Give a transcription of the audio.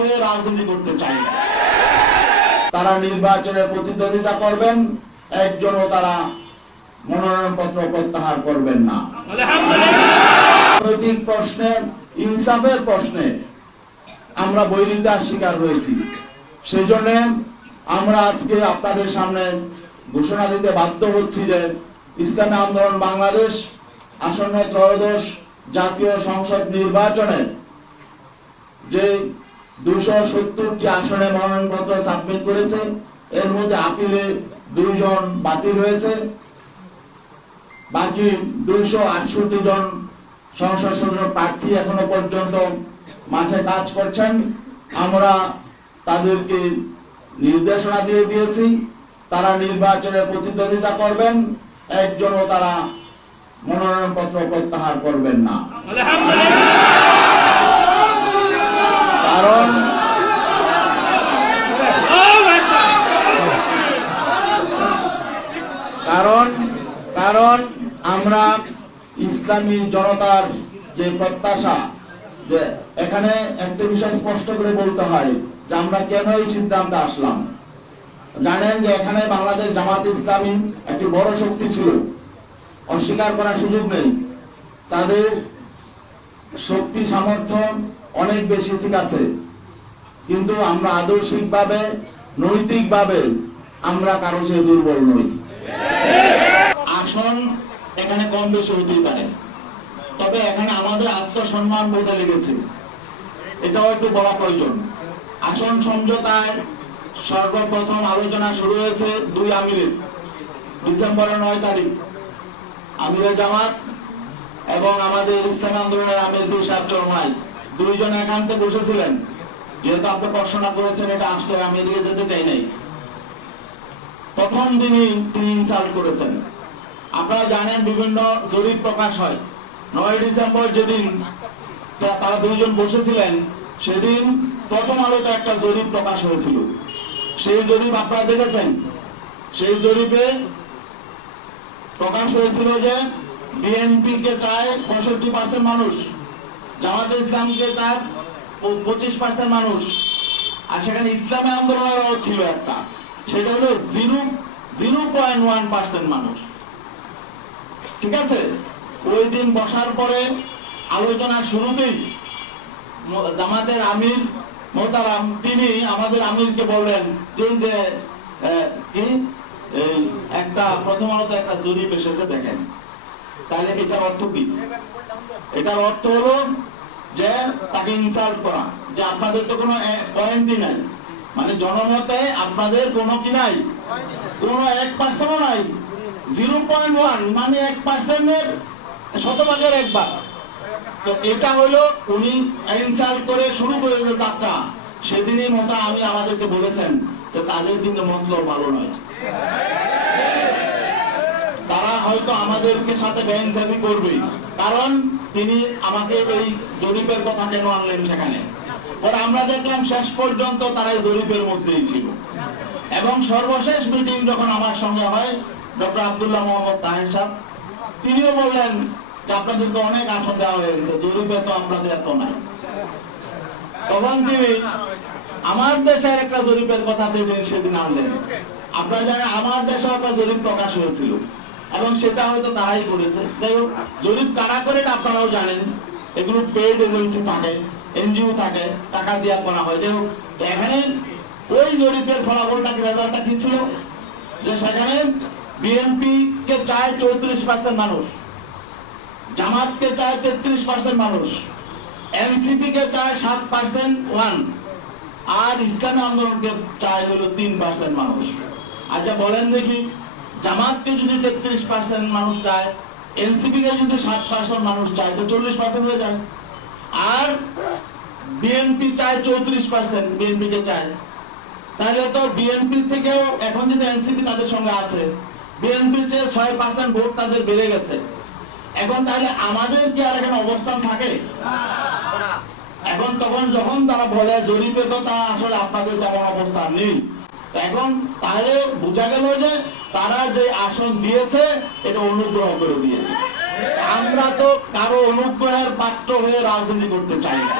হয়ে রাজনীতি করতে চাই না। তারা নির্বাচনের প্রতিদ্বন্দ্বিতা করবেন, একজনও তারা মনোনয়নপত্র প্রত্যাহার করবেন না। রাজনৈতিক প্রশ্নে, ইনসাফের প্রশ্নে আমরা বৈরিতার শিকার হয়েছি। সেই জন্য আমরা আজকে আপনাদের সামনে ঘোষণা দিতে বাধ্য হচ্ছি যে ইসলামী আন্দোলন বাংলাদেশ আসন্ন ত্রয়োদশ জাতীয় সংসদ নির্বাচনে যে 270টি আসনে মনোনয়নপত্র সাবমিট করেছে, এর মধ্যে আপিলে 2 জন বাতিল হয়েছে, বাকি 268 জন সংসদ সদস্য প্রার্থী এখনো পর্যন্ত মাঠে কাজ করছেন। আমরা তাদেরকে নির্দেশনা দিয়ে দিয়েছি, তারা নির্বাচনের প্রতিদ্বন্দ্বিতা করবেন, একজনও তারা মনোনয়নপত্র প্রত্যাহার করবেন না। কারণ আমরা ইসলামী জনতার যে প্রত্যাশা, যে এখানে একটা বিষয় স্পষ্ট করে বলতে হয় যে আমরা কেন এই সিদ্ধান্তে আসলাম। জানেন যে এখানে বাংলাদেশ জামাত ইসলামী একটি বড় শক্তি ছিল, অস্বীকার করার সুযোগ নেই। তাদের শক্তি সামর্থ্য অনেক বেশি, ঠিক আছে, কিন্তু আমরা আদর্শিকভাবে, নৈতিকভাবে আমরা কারো চেয়ে দুর্বল নই। আসন এখানে কম বেশি হতেই পারে, তবে এখানে আমাদের আত্মসম্মান বোধে লেগেছে, এটাও একটু বলা প্রয়োজন। আসন সমঝোতায় সর্বপ্রথম আলোচনা শুরু হয়েছে 2 আমিরের, ডিসেম্বরের 9 তারিখ আমিরে জামাত এবং আমাদের ইসলামী আন্দোলনের আমির পীর সাহেব চরমাই 2 জন একান্তে বসেছিলেন। যেহেতু আপনি প্রশ্নটা করেছেন, এটা আসলে আমি এদিকে যেতে চাই নাই। প্রথম দিনই তিনি ইনসাল্ট করেছেন। আপনারা জানেন বিভিন্ন জরিপ প্রকাশ হয়। 9 ডিসেম্বর যেদিন তারা 2 জন বসেছিলেন, সেদিন প্রথম আলোতে একটা জরিপ প্রকাশ হয়েছিল। সেই জরিপ আপনারা দেখেছেন। সেই জরিপে প্রকাশ হয়েছিল যে বিএনপি কে চায় 65% মানুষ, জামাতে ইসলামকে চায় 25% মানুষ, আর সেখানে ইসলামী আন্দোলনেরও ছিল একটা, সেটা হলো 0.1% মানুষ। ঠিক আছে, ওই দিন বসার পরে আলোচনা শুরুতেই জামাতের আমির মোহতারাম তিনি আমাদের আমিরকে বললেন যে একটা প্রথম আলোতে একটা জরিপ এসেছে, দেখেন। তাহলে এটার অর্থ কি? এটার অর্থ হলো যে তাকে ইনসাল্ট করা, যে আপনাদের তো কোনো পয়েন্টই নাই, মানে জনমতে আপনাদের কোনো কি নাই, কোনো 1%ও নাই। 0.1 মানে 1%-এর শতভাগের 1 ভাগ। তো এটা হলো উনি ইনসাল্ট করে শুরু করে যে যাত্রা। সেদিনই মতো আমি আমাদেরকে বলেছেন যে তাদের কিন্তু মতলব ভালো নয়, তারা হয়তো আমাদেরকে সাথে বেইনসাফি করবে। কারণ তিনি আমাকে এই জরিপের কথা কেন আনলেন সেখানে, পরে আমরা দেখলাম শেষ পর্যন্ত তারা এই জরিপের মধ্যেই ছিল। এবং সর্বশেষ মিটিং যখন আমার সঙ্গে হয়, ডক্টর আব্দুল্লাহ মোহাম্মদ তাহের সাহেব তিনিও বললেন যে আপনাদেরকে অনেক আসন দেওয়া হয়ে গেছে, জরিপে তো আপনাদের এত নাই। তখন তিনি আমার দেশের একটা জরিপের কথা সেদিন আনলেন। আপনারা জানেন আমার দেশে একটা জরিপ প্রকাশ হয়েছিল এবং সেটা হয়তো তারাই করেছে। যাই হোক, জরিপ কারা করেন আপনারাও জানেন, এগুলো পেইড এজেন্সি থাকে, এনজিও থাকে, টাকা দিয়া করা হয়। যাই হোক, এখানে ওই জরিপের ফলাফলটা কি, রেজাল্টটা কি ছিল, যে সেখানে বিএনপি কে চায় 34% মানুষ, জামাতকে চায় 33% মানুষ, এনসিপি কে চায় 7% আর ইসলামী আন্দোলনকে চায় হলো 3% মানুষ। আচ্ছা বলেন দেখি, জামাতকে যদি 33% মানুষ চায়, এনসিপি কে যদি 7% মানুষ চায়, তো 40% হয়ে যায়। আর বিএনপি চায় 34%, বিএনপি কে চায়, তাহলে তো বিএনপি থেকেও এখন যদি এনসিপি তাদের সঙ্গে আছে, বিএনপির চেয়ে 6% ভোট তাদের বেড়ে গেছে। এখন তাহলে আমাদের কি আর এখানে অবস্থান থাকে? এখন তখন যখন তারা বলে জরিপে তো তা আসলে আপনাদের তেমন অবস্থান নেই, এখন তাহলে বোঝা গেল যে তারা যে আসন দিয়েছে এটা অনুগ্রহ করে দিয়েছে। আমরা তো কারো অনুগ্রহের পাত্র হয়ে রাজনীতি করতে চাই না।